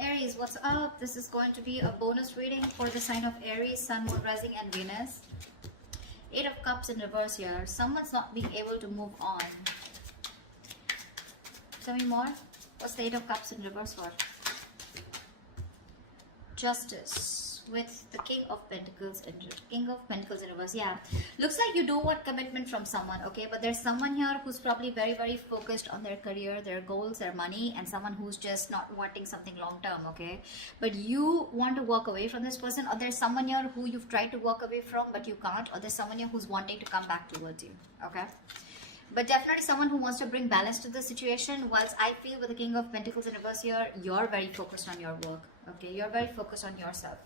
Aries, what's up? This is going to be a bonus reading for the sign of Aries, Sun, Moon, Rising, and Venus. 8 of Cups in reverse here. Someone's not being able to move on. Tell me more. What's the 8 of Cups in reverse for? Justice with the King of Pentacles in reverse. Yeah, looks like you do want commitment from someone, okay? But there's someone here who's probably very, very focused on their career, their goals, their money, and someone who's just not wanting something long term, okay? But you want to walk away from this person, or there's someone here who you've tried to walk away from but you can't, or there's someone here who's wanting to come back towards you, okay? But definitely someone who wants to bring balance to the situation. Whilst I feel with the King of Pentacles in reverse here, you're very focused on your work, okay? You're very focused on yourself.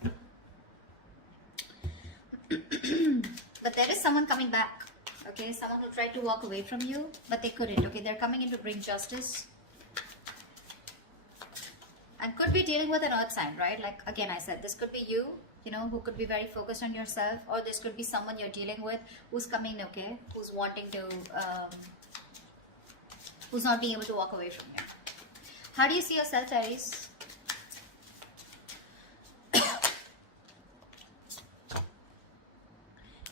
But there is someone coming back, okay? Someone who tried to walk away from you, but they couldn't, okay? They're coming in to bring justice. And could be dealing with an earth sign, right? Like, again, I said, this could be you, you know, who could be very focused on yourself, or this could be someone you're dealing with who's coming, okay, who's wanting to, who's not being able to walk away from you. How do you see yourself, Aries?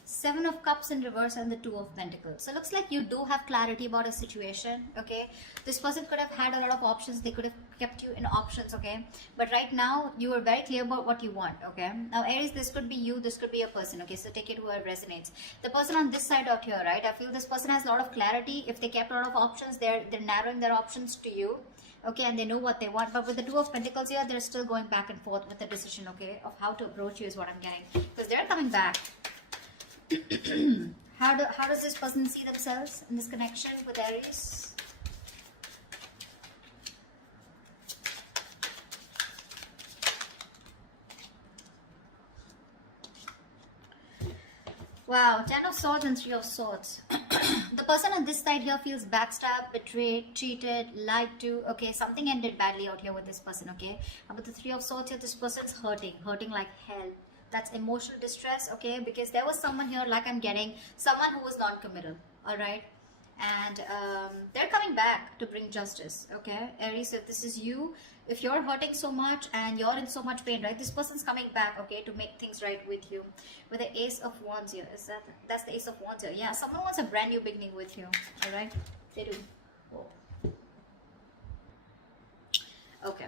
Seven of Cups in reverse and the Two of Pentacles. So it looks like you do have clarity about a situation, okay? This person could have had a lot of options. They could have kept you in options, okay? But right now, you are very clear about what you want, okay? Now, Aries, this could be you. This could be a person, okay? So take it whoever resonates. The person on this side out here, right? I feel this person has a lot of clarity. If they kept a lot of options, they're narrowing their options to you, okay? And they know what they want. But with the Two of Pentacles here, they're still going back and forth with the decision, okay? Of how to approach you is what I'm getting. Because they're coming back. How does this person see themselves in this connection with Aries? Wow, 10 of Swords and 3 of Swords. The person on this side here feels backstabbed, betrayed, cheated, lied to. Okay, something ended badly out here with this person, okay? And with the 3 of Swords here, this person's hurting like hell. That's emotional distress, okay? Because there was someone here, like I'm getting, someone who was non-committal, all right? And they're coming back to bring justice, okay? Aries, if this is you, if you're hurting so much and you're in so much pain, right? This person's coming back, okay, to make things right with you. With the Ace of Wands here, that's the Ace of Wands here. Yeah, someone wants a brand new beginning with you, all right? They do. Oh. Okay,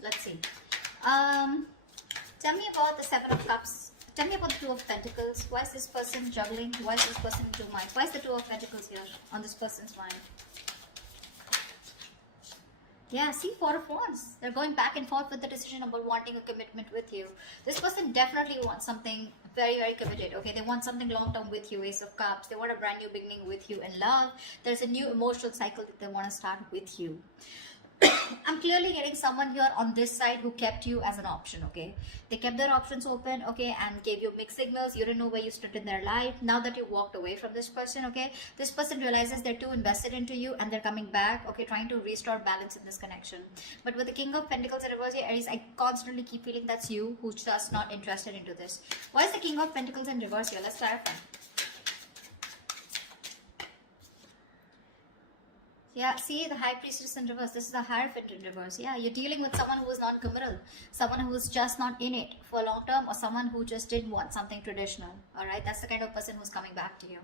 let's see. Tell me about the 7 of Cups. Tell me about the 2 of Pentacles. Why is this person juggling? Why is this person in two minds? Why is the 2 of Pentacles here on this person's mind? Yeah, see, 4 of Wands. They're going back and forth with the decision about wanting a commitment with you. This person definitely wants something very, very committed. Okay, they want something long-term with you, Ace of Cups. They want a brand new beginning with you in love. There's a new emotional cycle that they want to start with you. I'm clearly getting someone here on this side who kept you as an option, okay? They kept their options open, okay, and gave you mixed signals. You didn't know where you stood in their life. Now that you walked away from this person, okay, this person realizes they're too invested into you and they're coming back, okay, trying to restore balance in this connection. But with the King of Pentacles in reverse, Aries, I constantly keep feeling that's you who's just not interested into this. Why is the King of Pentacles in reverse here? Let's clarify. Yeah, see, the High Priestess in reverse. This is the Hierophant in reverse. Yeah, you're dealing with someone who is non-committal. Someone who is just not in it for long term, or someone who just didn't want something traditional. Alright, that's the kind of person who's coming back to you.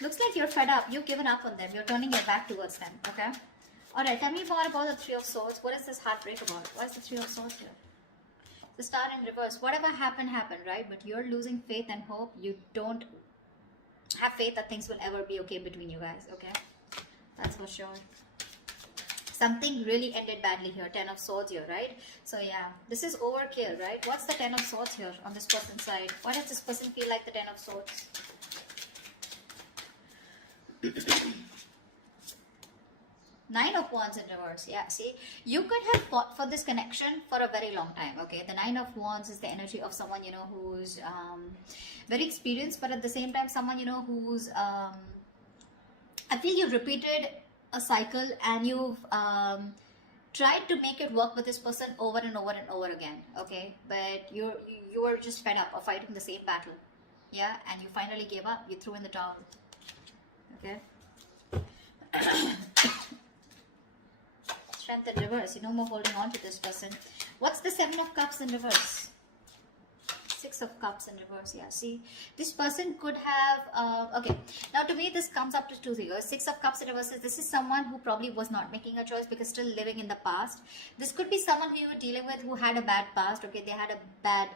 Looks like you're fed up. You've given up on them. You're turning your back towards them. Okay? Alright, tell me more about the 3 of Swords. What is this heartbreak about? Why is the 3 of Swords here? The Star in reverse. Whatever happened, right? But you're losing faith and hope. You don't have faith that things will ever be okay between you guys. Okay? That's for sure. Something really ended badly here. 10 of Swords here, right? So yeah, this is overkill, right? What's the 10 of Swords here on this person's side? Why does this person feel like the 10 of Swords? Nine of Wands in reverse. Yeah, see, you could have fought for this connection for a very long time, okay? The 9 of Wands is the energy of someone, you know, who's very experienced, but at the same time, someone, you know, who's I feel you've repeated a cycle and you've tried to make it work with this person over and over and over again, okay? But you were just fed up of fighting the same battle, yeah? And you finally gave up. You threw in the towel, okay? strength in reverse. You no more holding on to this person. What's the 7 of Cups in reverse? 6 of Cups in reverse. Yeah, see, this person could have okay, now to me this comes up to 2 figures. 6 of Cups in reverse is, this is someone who probably was not making a choice because still living in the past. This could be someone who you were dealing with who had a bad past. Okay, they had a bad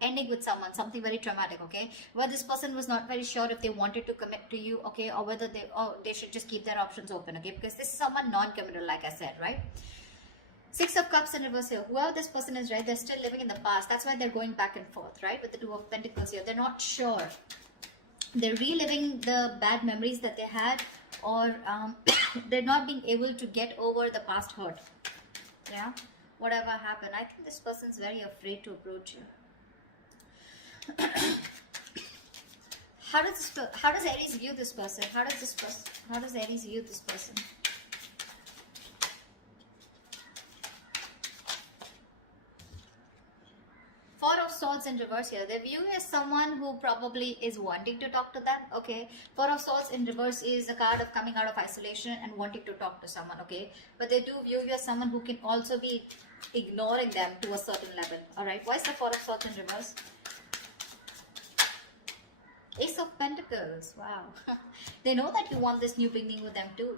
ending with someone, something very traumatic. Okay, where this person was not very sure if they wanted to commit to you, okay, or whether they should just keep their options open. Okay, because this is someone non-committal, like I said, right? 6 of Cups in reverse here. Whoever this person is, right, they're still living in the past. That's why they're going back and forth, right? With the 2 of Pentacles here. They're not sure. They're reliving the bad memories that they had, or they're not being able to get over the past hurt. Yeah? Whatever happened. I think this person's very afraid to approach you. How does Aries view this person? How does Aries view this person? 4 of Swords in reverse here. They view you as someone who probably is wanting to talk to them. Okay. 4 of Swords in reverse is a card of coming out of isolation and wanting to talk to someone. Okay. But they do view you as someone who can also be ignoring them to a certain level. Alright. Why is the 4 of Swords in reverse? Ace of Pentacles. Wow. They know that you want this new beginning with them too.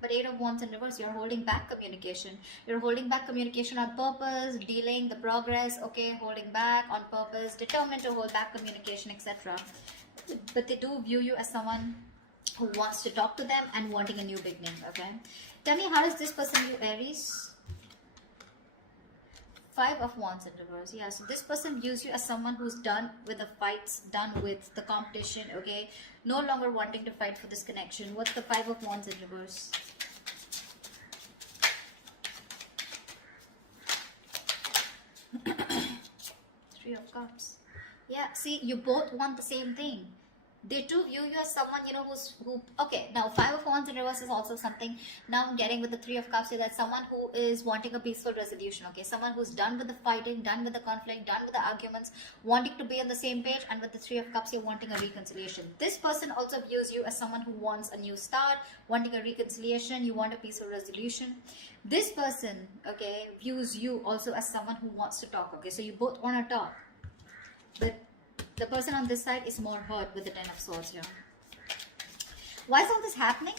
But 8 of Wands in reverse, you're holding back communication. You're holding back communication on purpose, dealing the progress, okay, holding back on purpose, determined to hold back communication, etc. But they do view you as someone who wants to talk to them and wanting a new beginning, okay? Tell me, how does this person view Aries? 5 of Wands in reverse. Yeah, so this person views you as someone who's done with the fights, done with the competition, okay? No longer wanting to fight for this connection. What's the 5 of Wands in reverse? Three of Cups. Yeah, see, you both want the same thing. They too view you as someone, you know, okay, now 5 of Wands in reverse is also something. Now I'm getting with the 3 of Cups here, that's someone who is wanting a peaceful resolution, okay? Someone who's done with the fighting, done with the conflict, done with the arguments, wanting to be on the same page, and with the 3 of Cups, you're wanting a reconciliation. This person also views you as someone who wants a new start, wanting a reconciliation, you want a peaceful resolution. This person, okay, views you also as someone who wants to talk, okay? So you both want to talk. But the person on this side is more hurt with the 10 of Swords here. Why is all this happening?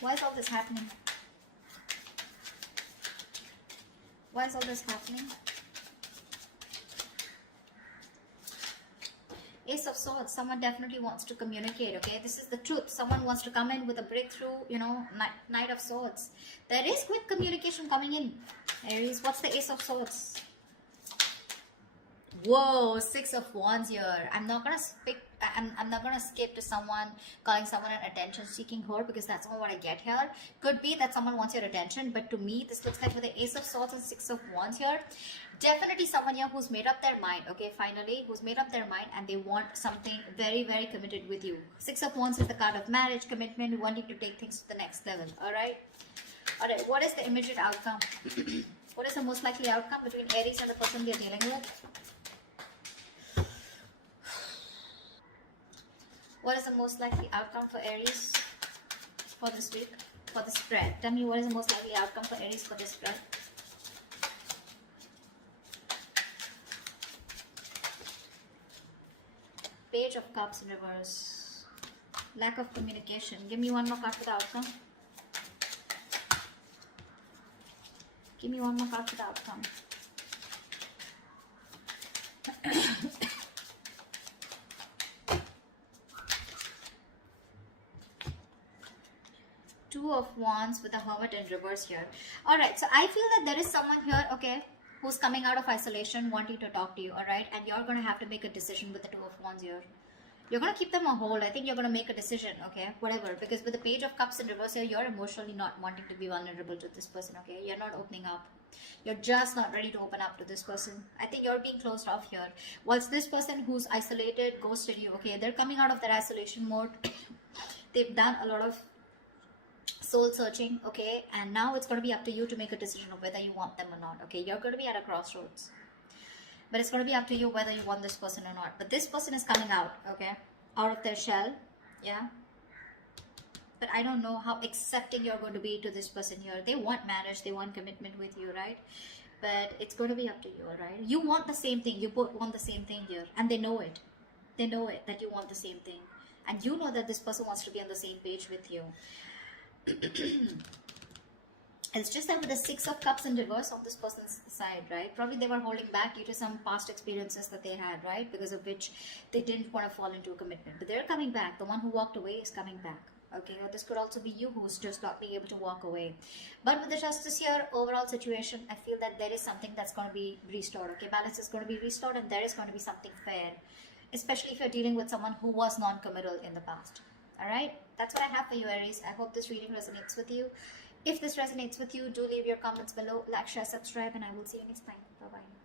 Why is all this happening? Why is all this happening? Ace of Swords. Someone definitely wants to communicate, okay? This is the truth. Someone wants to come in with a breakthrough, you know, Knight of Swords. There is quick communication coming in. Aries, what's the Ace of Swords? Whoa, 6 of Wands here. I'm not gonna skip to someone, calling someone an attention-seeking whore, because that's not what I get here. Could be that someone wants your attention, but to me, this looks like with the Ace of Swords and 6 of Wands here, definitely someone here who's made up their mind, okay, finally, who's made up their mind and they want something very, very committed with you. 6 of Wands is the card of marriage, commitment, wanting to take things to the next level, alright? Alright, what is the immediate outcome? What is the most likely outcome between Aries and the person they're dealing with? What is the most likely outcome for Aries for this week, for the spread? Tell me, what is the most likely outcome for Aries for this spread? Page of Cups in reverse. Lack of communication. Give me one more card for the outcome. Give me one more card for the outcome. Two of Wands with the Hermit in reverse here. Alright, so I feel that there is someone here, okay, who's coming out of isolation, wanting to talk to you, alright? And you're going to have to make a decision with the Two of Wands here. You're going to keep them on hold. I think you're going to make a decision, okay? Whatever. Because with the Page of Cups in reverse here, you're emotionally not wanting to be vulnerable to this person, okay? You're not opening up. You're just not ready to open up to this person. I think you're being closed off here. Whilst this person who's isolated, ghosted you, okay? They're coming out of their isolation mode. They've done a lot of soul searching, okay, and now it's going to be up to you to make a decision of whether you want them or not, okay? You're going to be at a crossroads, but it's going to be up to you whether you want this person or not. But this person is coming out, okay, out of their shell, yeah, but I don't know how accepting you're going to be to this person here. They want marriage, they want commitment with you, right? But it's going to be up to you, all right? You want the same thing. You both want the same thing here, and they know it. They know it, that you want the same thing, and you know that this person wants to be on the same page with you. It's just that with the Six of Cups in reverse on this person's side, right? Probably they were holding back due to some past experiences that they had, right? Because of which they didn't want to fall into a commitment. But they're coming back. The one who walked away is coming back. Okay, or this could also be you who's just not being able to walk away. But with the Justice here, overall situation, I feel that there is something that's going to be restored. Okay, balance is going to be restored, and there is going to be something fair. Especially if you're dealing with someone who was non-committal in the past. Alright, that's what I have for you, Aries. I hope this reading resonates with you. If this resonates with you, do leave your comments below, like, share, subscribe, and I will see you next time. Bye-bye.